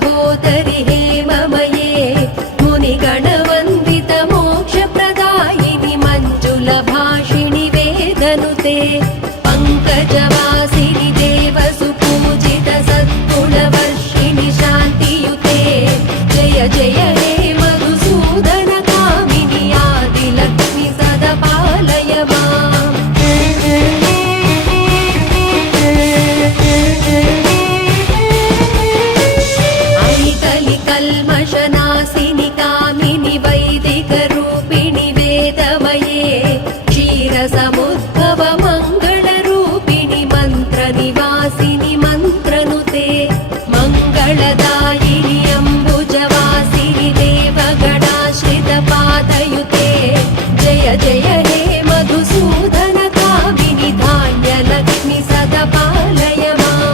सहोदरि हेममये मुनिगणवन्दित मोक्षप्रदायिनि मञ्जुलभाषिणि वेदनुते पङ्कजवासिनि देवसुपूजित सद्गुणवर्षिणि शान्तियुते जय जय हे मधुसूदन कामिनि आदिलक्ष्मि सदा पालय माम्। कल्मषनाशिनि कामिनि वैदिकरूपिणि वेदमये क्षीरसमुद्भव मङ्गलरूपिणि मन्त्रनिवासिनि मन्त्रनुते मङ्गलदायिनि अम्बुजवासिनि देवगणाश्रितपादयुते जय जय हे मधुसूदन कामिनि धान्यलक्ष्मि सदा पालय माम्।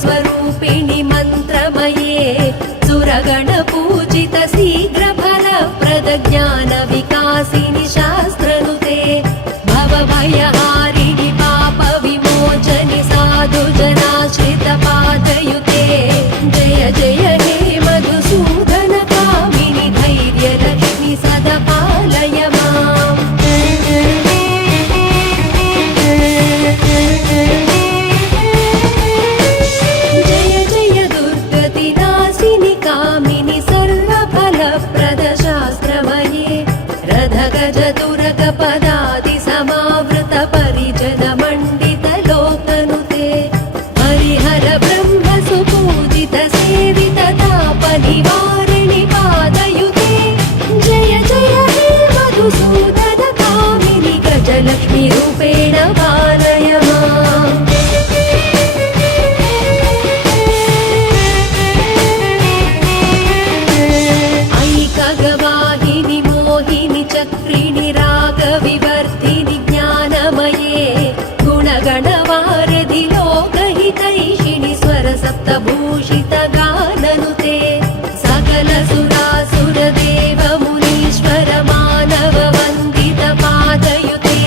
स्वरूपिणि मन्त्रमये सुरगणपूजित शीघ्रफलप्रद ज्ञानविकासिनि शास्त्रनुते भवभयहारिणि पापविमोचनि साधुजनाश्रितपादयुते जय जय हे मधुसूदन कामिनि धैर्यलक्ष्मि सदा पालय माम्। रथगजदुरगपदादि समावृत परिजन मण्डित लोकनुते हरिहर ब्रह्म सुपूजित सेवित ताप निवारिणि पादयुते जय जय हे मधुसूदन कामिनि गजलक्ष्मी रूपेण पालय माम्। ऐकगवाहिनि मोहिनि चक्रिणि रागविवर्धिनि ज्ञानमये गुणगणवारधि लोकहितैषिणि स्वरसप्तभूषित गाननुते सकल सुरासुर देव मुनीश्वर मानव वन्दित पादयुते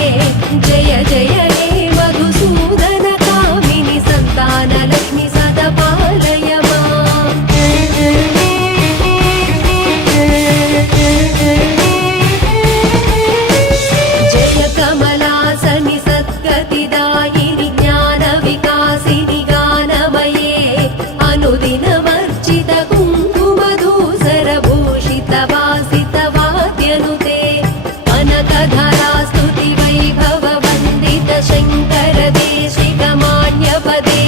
जय जय हे मधुसूदन कामिनि सन्तानलक्ष्मि सदा पालय माम्। कमलासनि सद्गतिदायिनि ज्ञानविकासिनि गानमये अनुदिनमर्चित कुङ्कुमधूसरभूषित वासित वाद्यनुते कनकधरा स्तुति वैभव वन्दित शङ्कर देशिक मान्यपदे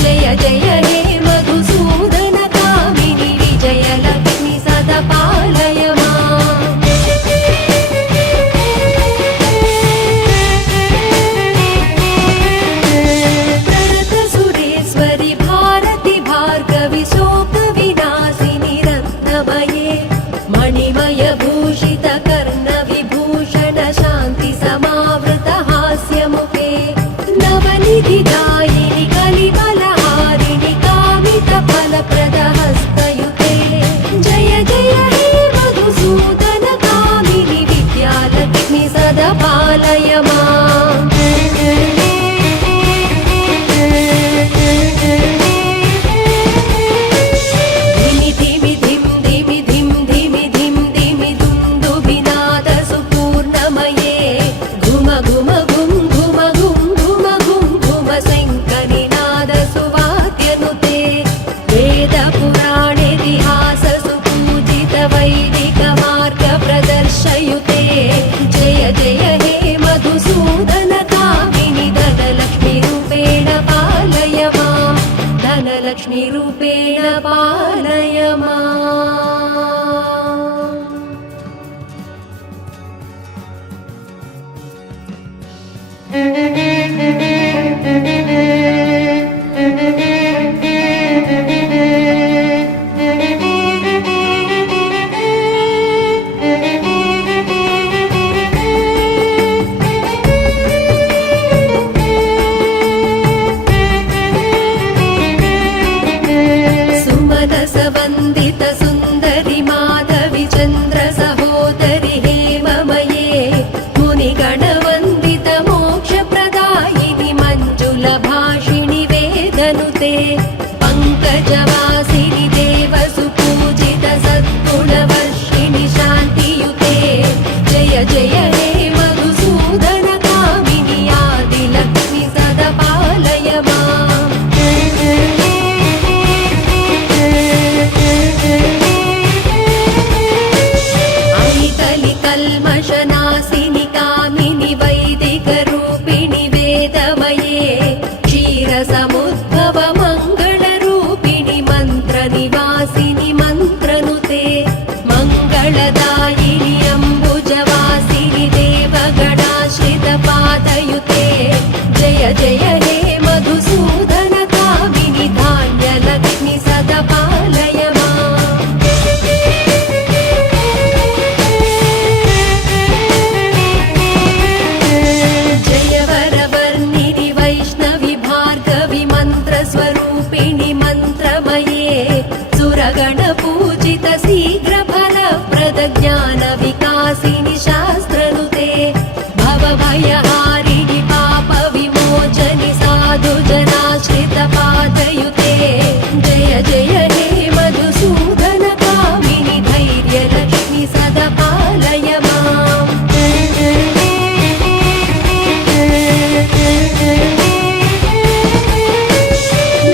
जय जय हे मधुसूदन कामिनि विजयलक्ष्मि सदा पालय माम्। मणिमय भूषित कर्ण विभूषण शान्ति समावृत हास्यमुखे नवनिधिदायिनि कलिमलहारिणि कामित फलप्रद हस्तयुते जय जय हे मधुसूदन कामिनि विद्यालक्ष्मि सदा पालय माम्। वैदिक मार्ग प्रदर्शयुते जय जय हे मधुसूदन कामिनि धनलक्ष्मी रूपेण पालय माम्। धनलक्ष्मी रूपेण पालय माम्। वन्दित सुन्दरि माधवि चन्द्र सहोदरि कल्मषनाशिनि कामिनि वैदिकरूपिणि वेदमये क्षीरसमुद्भव मङ्गलरूपिणि मन्त्रनिवासिनि मन्त्रनुते मङ्गलदायिनि अम्बुजवासिनि देवगणाश्रितपादयुते जय जय हे मधुसूदन कामिनि धान्यलक्ष्मि सदा पालय माम्। जय वरवर्णिनि वैष्णवि भार्गवि मन्त्रस्वरूपिणि मन्त्रमये सुरगणपूजित शीघ्रफलप्रद ज्ञानविकासिनि शास्त्रनुते भवभयहारिणि पापविमोचनि साधुजनाश्रितपादयुते जय जय हे मधुसूदन कामिनि धैर्यलक्ष्मि सदा पालय माम्।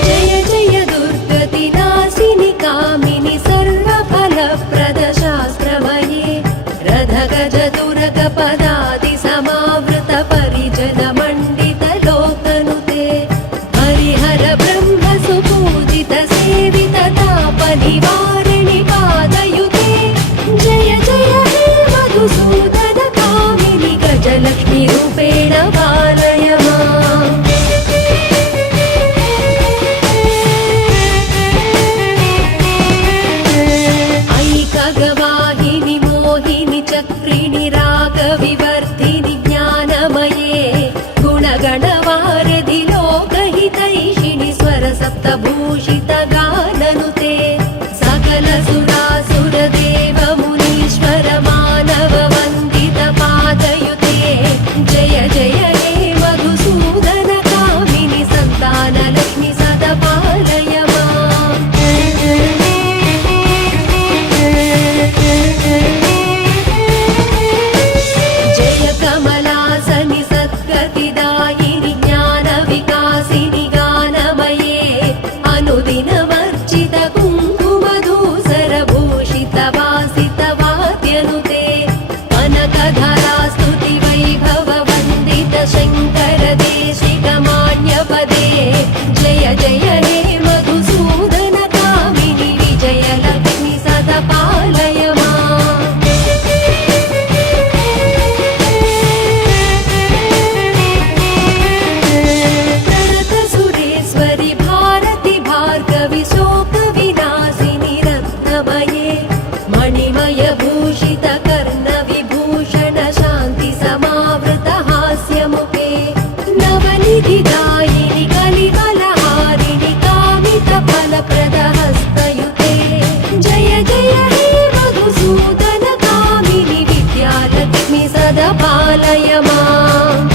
जय जय दुर्गतिनाशिनि कामिनि सर्वफलप्रद शास्त्रमये रथगज दुर्गपदादि समावृत परिजन मण्डित लोकनुते हरिहर ब्रह्म सुपूजित सेवित तापनिवारिणि पादयुते जय जय हे मधुसूदन कामिनि गजलक्ष्मी रूपेण पालय माम्। ऐकगवाहिनि मोहिनि चक्रिणि रागविवर्धिनि ज्ञानमये गुणगणवारिधि लोकहितैषिणि स्वरसप्तभूषित गाननुते सकल सुरासुर देव मुनीश्वर मानव वन्दित पादयुते जय जय हे मधुसूदन कामिनि सन्तानलक्ष्मि सदा पालय माम्। जय कमलासनि सद्गतिदायिनि ज्ञानविकासिनि गानमये अनुदिनमर्चित कुङ्कुमधूसरभूषित वासित वाद्यनुते कनकधरा स्तुति वैभव वन्दित शङ्कर देशिक मान्यपदे जय जय हे मधुसूदन कामिनि विजयलक्ष्मि सदा पालय माम्। प्रणत सुरेश्वरि भारति भार्गवि शोकविनाशिनि रत्नमये मणिमय भूषित कर्णविभूषण शान्ति समावृत हास्यमुखे नवनिधिदायिनि कलिकलहारिणि कामित फलप्रद हस्तयुते जय जय हे मधुसूदन कामिनि विद्यालक्ष्मि सदा पालय माम्।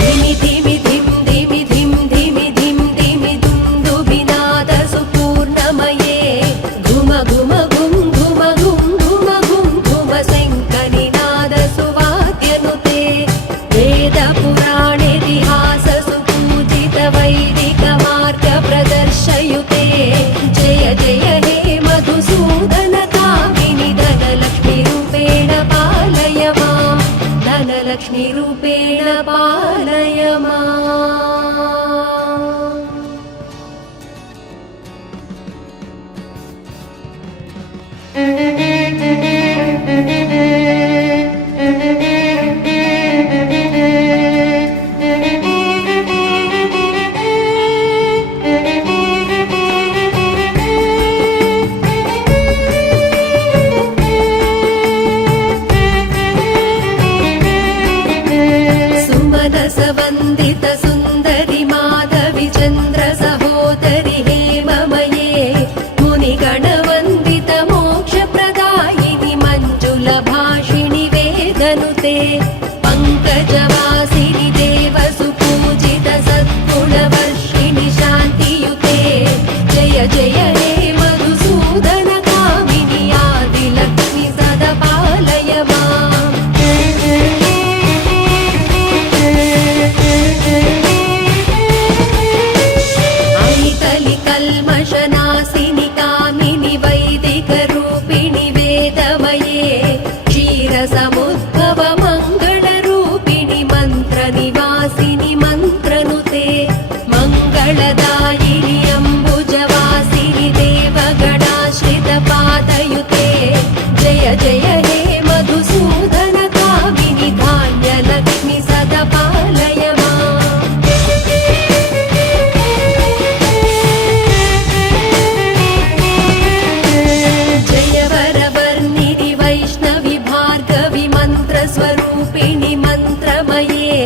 धिमि धिमि धिं धिमि धिं धिमि धिं धिमि दुन्दुभिनाद सुपूर्णमये घुम घुम घुं घुम घुं घुम घुं घुम शङ्खनिनाद सुवाद्यनुते वेद पुराणेतिहास सुपूजित वैदिक मार्ग प्रदर्शयुते जय जय हे मधुसूदन कामिनि धनलक्ष्मी रूपेण पालय माम्। धनलक्ष्मी रूपेण पालय माम्। सुमनस वन्दित सुन्दरि माधवि चन्द्र सहोदरि हेममये मुनिगणवन्दित मोक्षप्रदा विनाशिनि कामिनि वैदिकरूपिणि वेदमये क्षीरसमुद्भव मङ्गलरूपिणि मन्त्रनिवासिनि मन्त्रनुते मङ्गलदायिनि अम्बुजवासिनि देवगणाश्रितपादयुते जय जय हे मधुसूदन कामिनि धान्यलक्ष्मि सदा पालय माम्। जय वरवर्णिनि वैष्णवि भार्गवि मन्त्रस्वरूपिणि मन्त्रमये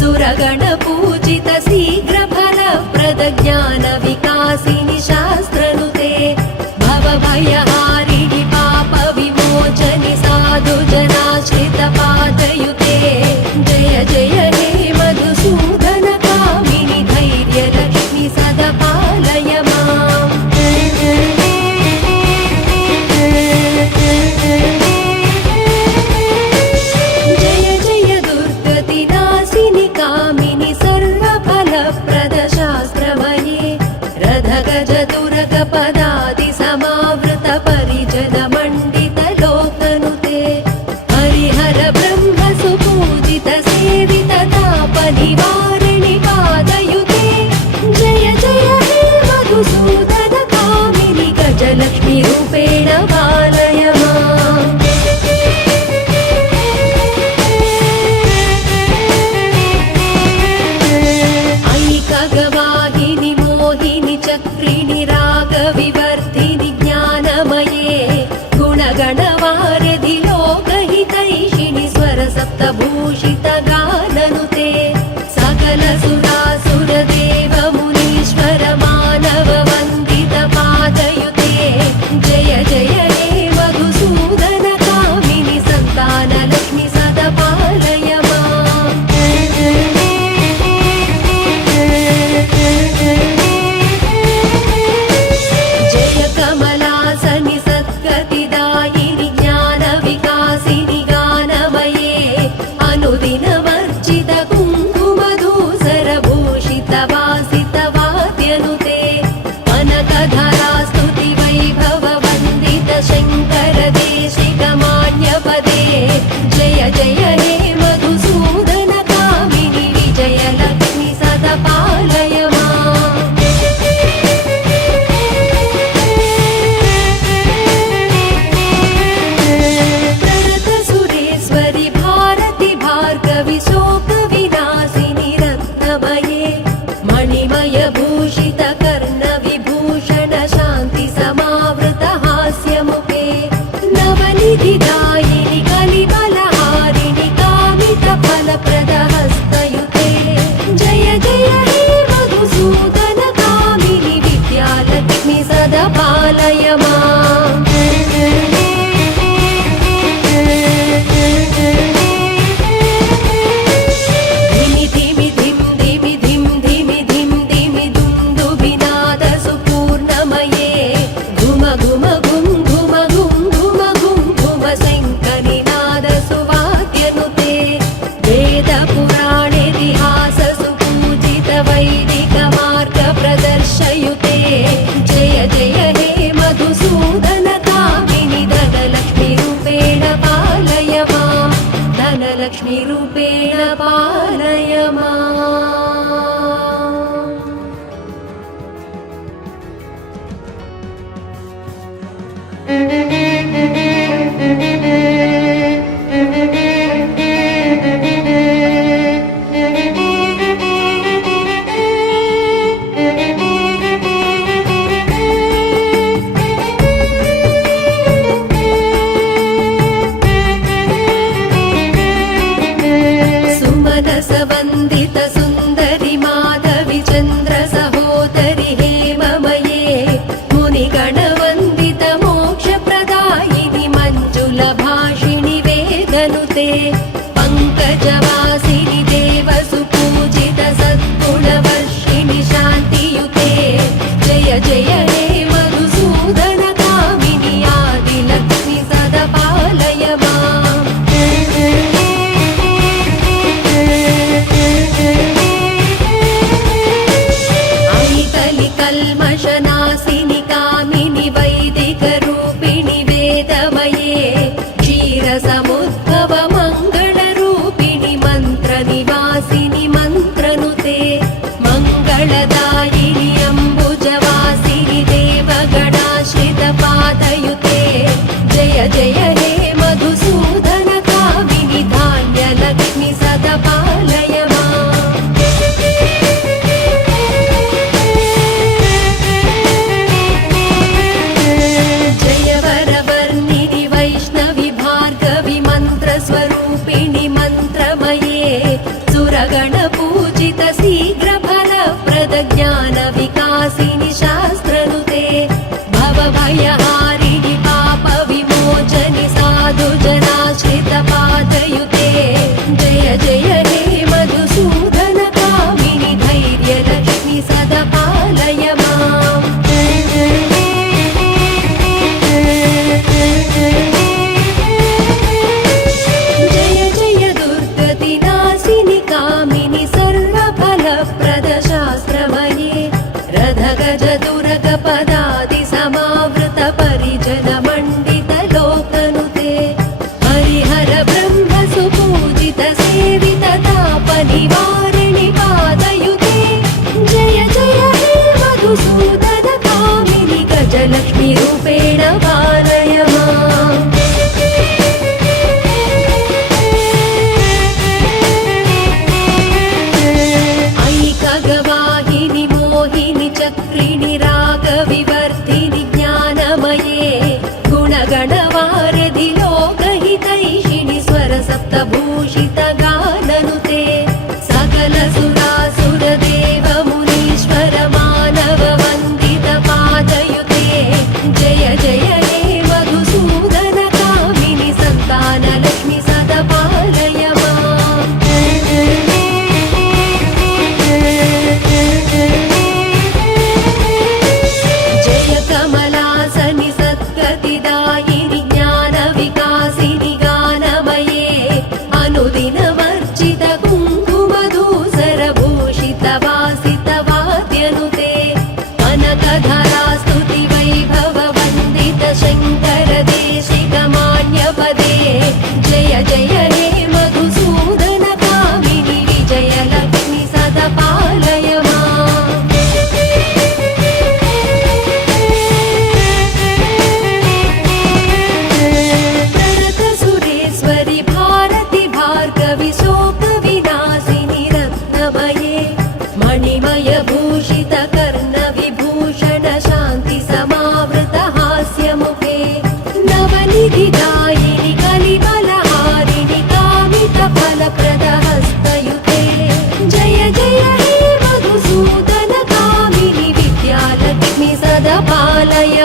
सुरगणपूजित शीघ्रफलप्रद ज्ञानविकासिनि शास्त्रनुते भवभयहारिणि पापविमोचनि साधुजनाश्रितपादयुते जय जय हे मधुसूदन कामिनि धैर्यलक्ष्मि सदा पालय माम्। जय जय दुर्गतिनाशिनि कामिनि सर्वफलप्रद शास्त्रमये रथगज दुर्गपदादि समावृत परिजन मण्डित लोकनुते हरिहर ब्रह्म सुपूजित सेवित ताप निवारिणि पादयुते जय जय हे मधुसूदन कामिनि गजलक्ष्मी रूपेण पालय माम्। ऐकगवाहिनि मोहिनि चक्रिणि रागविवर्धिनि ज्ञानमये गुणगणवारिधि लोकहितैषिणि स्वरसप्तभूषित गाननुते सकल सुरासुर देव मुनीश्वर मानव वन्दित पादयुते जय जय हे मधुसूदन कामिनि सन्तानलक्ष्मि सदा पालय माम्। जय कमलासनि सद्गतिदायिनि ज्ञानविकासिनि गानमये सर्वभयहारिणि पापविमोचनि साधुजनाश्रितपादयुते जय जय हे मधुसूदन कामिनि धैर्यलक्ष्मि सदा पालय माम् जय जय दुर्गतिनाशिनि कामिनि सर्वफलप्रद शास्त्रमये रथगज दुर्गपदादि समावृत परिजन मण्डित लोकनुते हरिहर ब्रह्म सुपूजित सेवित ताप निवारिणि पादयुते जय जय हे मधुसूदन कामिनि गजलक्ष्मी रूपेण पालय माम् ऐकगवाहिनि मोहिनि चक्रिणि रागविवर्धिनि ज्ञानमये गुणगणवारधि लोकहितैषिणि स्वरसप्तभूषित गाननुते सकल सुरासुरदेव मुनीश्वर मानव वन्दित पादयुते जय जय हे मधुसूदन कामिनि सन्तानलक्ष्मि सदा पालय माम् जय कमलासनि सद्गतिदायिनि ज्ञानविकासिनि गानमये अनुदिनवर्जित कुङ्कुमधूसरभूषित वासित वाद्यनुते कनकधरा स्तुति वैभव वन्दित शङ्कर देशिक मान्यपदे जय जय हे मधुसूदन कामिनि विजयलक्ष्मि सदा पालय माम् प्रणत सुरेश्वरि भारति भार्गवि शोकविनाशिनि रत्नमये मणिमय भूषित कर्ण विभूषण शान्ति समावृत हास्यमुखे नवनिधिदायिनि कलिबलहारिणि कामित फलप्रद हस्तयुते जय जय हे मधुसूदन कामिनि विद्यालक्ष्मि सदा पालय